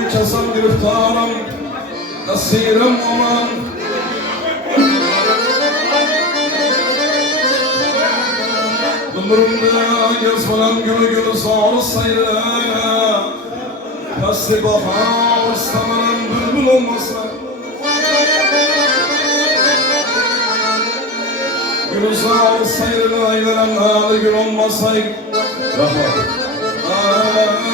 bir çasan giriftarım Nasirim olan. Ömrümde göz falan gülü gülü sağlırsaydı Kasti bahar istemenin bülbül olmasa. Gülü sağlırsaydı ailelerin adı gül olmasaydı. Rahmet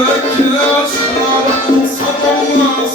Yürek kiraz, olmaz.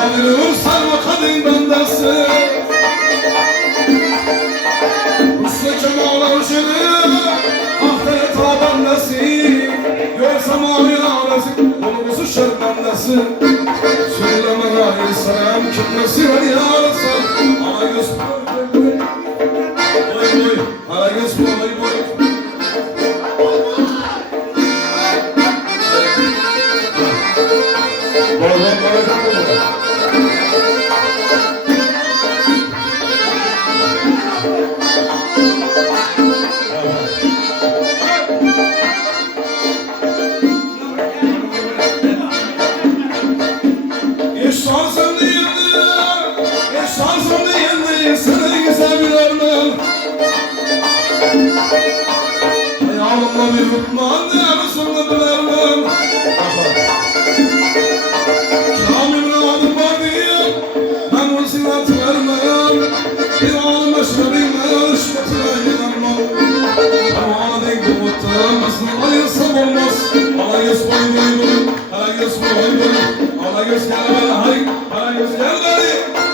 Sanırım sarma kadın bandası Saçım ağlamışını Ahtere tabandası Görsem ağrıyor ağlasın Onu bu suçlar bandası Söyleme gayrı sana kim nasip Alagöz gelmeli, hay, alagöz gelmeli.